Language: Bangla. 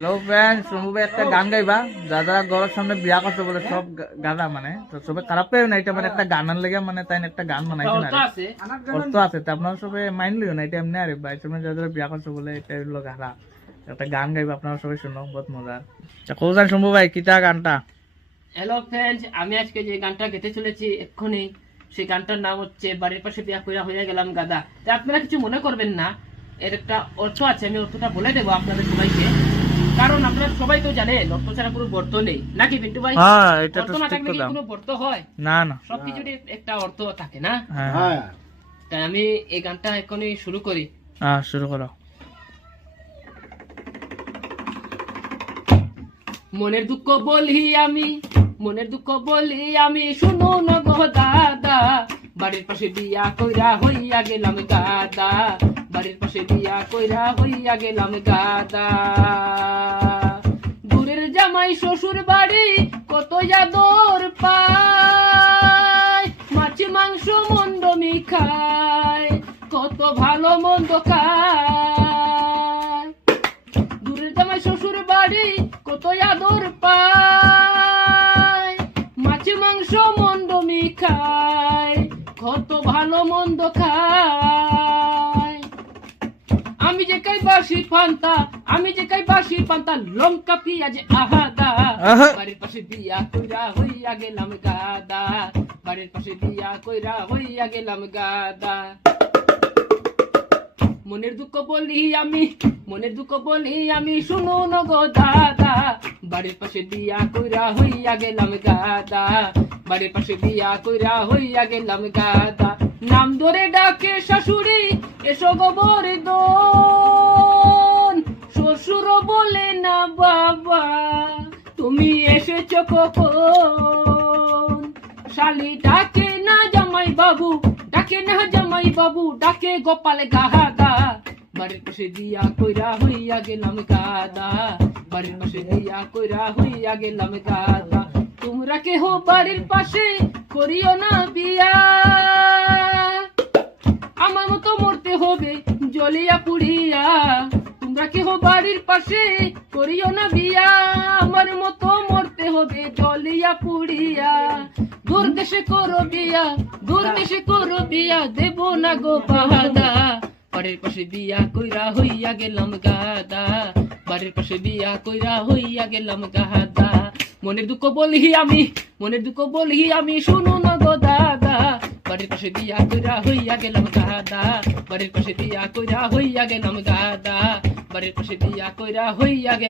হ্যালো ফ্রেন্ড, সম্ভবে একটা গান গাইবা যারা ঘরের সামনে বিয়া করতে বলে সব গানা মানে তো সবে খারাপ পেও না, এটা মানে একটা গানের লেগে মানে তাই একটা গান বানাইছে না অর্থ আছে তো আপনারা সবাই মাইন্ড লিও না, এটা এমনি আরে ভাই সামনে যারা বিয়া করতে বলে এটা হলো গানা, একটা গান গাইবা আপনারা সবাই শুনো, বহুত মজার। আচ্ছা কোথায় সম্ভব ভাই কিটা গানটা? হ্যালো ফ্রেন্ডস, আমি আজকে যে গানটা গেতে চলেছি এক্ষুনি, সেই গানটার নাম হচ্ছে বাড়ির পাশে বিয়া কইরা হইয়া গেলাম গাদা। তা আপনারা কিছু মনে করবেন না, এর একটা অর্থ আছে, আমি অর্থটা বলে দেবো আপনাদের সবাইকে, কারণ আপনারা সবাই তো জানেন অর্থ ছাড়া কোনো বর্ত নেই, নাকি পিন্টু ভাই? হ্যাঁ, এটা অর্থ তো না ঠিক থাকলে কি কথা। কোনো বর্ত হয়? না না, সবকিছুরই একটা অর্থ থাকে না? হ্যাঁ হ্যাঁ, তাই আমি এই গানটা এখনই শুরু করি। হ্যাঁ শুরু করো। মনের দুঃখ বলি আমি, মনের দুঃখ বলি আমি, শুনো না গো দাদা, বাড়ির পাশে বিয়া কইরা হইয়া গেলাম গাদা, বাড়ির পাশে বিয়া কইরা হইয়া গেলাম গাদা। দূরের জামাই শ্বশুর বাড়ি কত আদর পায়, মাছ মাংস মন্ডমি খায়, কত ভালো মন্দ খায়। দূরের জামাই শ্বশুর বাড়ি কত আদর পায়, মাছ মাংস মন্ডমি খায়, কত ভালো মন্দ খায়। আমি যে খাই বাসি পান্তা, আমি যে খাই বাসি পান্তা, লঙ্কা পেঁয়াজ আহাদা, বাড়ির পাশে বিয়া কইরা হইয়া গেলাম গাদা, বাড়ির পাশে বিয়া কইরা হইয়া গেলাম গাদা। মনের দুঃখ বলি আমি, মনের দুঃখ বলি আমি, শুনো না গো দাদা, বাড়ির পাশে বিয়া কইরা হইয়া গেলাম গাদা, বাড়ির পাশে বিয়া কইরা হইয়া গেলাম গাদা। নাম ধরে ডাকে শাশুড়ি এসো গোবর দন, শ্বশুর বলে না বাবা তুমি এসেছো কখন, শালি ডাকে না জামাই বাবু, ডাকে না জামাই বাবু, ডাকে গোপাল গাদা, বাড়ির পাশে বিয়া কইরা হইয়া গেলাম গাদা, বাড়ির পাশে বিয়া কইরা হইয়া গেলাম গাদা। তোমরা কেহ বাড়ির পাশে করিও না বিয়া, আমার মতো মরতে হবে জ্বলিয়া পুড়িয়া, তোমরা কেহ বাড়ির পাশে করিও না বিয়া, আমার মতো মরতে হবে জ্বলিয়া পুড়িয়া। দূর দেশে করো বিয়া, দূর দেশে করো বিয়া, দেব না গো বাহাদা, বাড়ির পাশে বিয়া কইরা হইয়া গেলাম গাদা, বাড়ির পাশে বিয়া কইরা হইয়া গেলাম গাদা। মনের দুঃখ বলি আমি, মনের দুঃখ বলি আমি, শুনো না গো দাদা, বাড়ির পাশে বিয়া কইরা হইয়া গেলাম গাদা, বাড়ির পাশে বিয়া কইরা হইয়া গেলাম গাদা, বাড়ির পাশে বিয়া কইরা হইয়া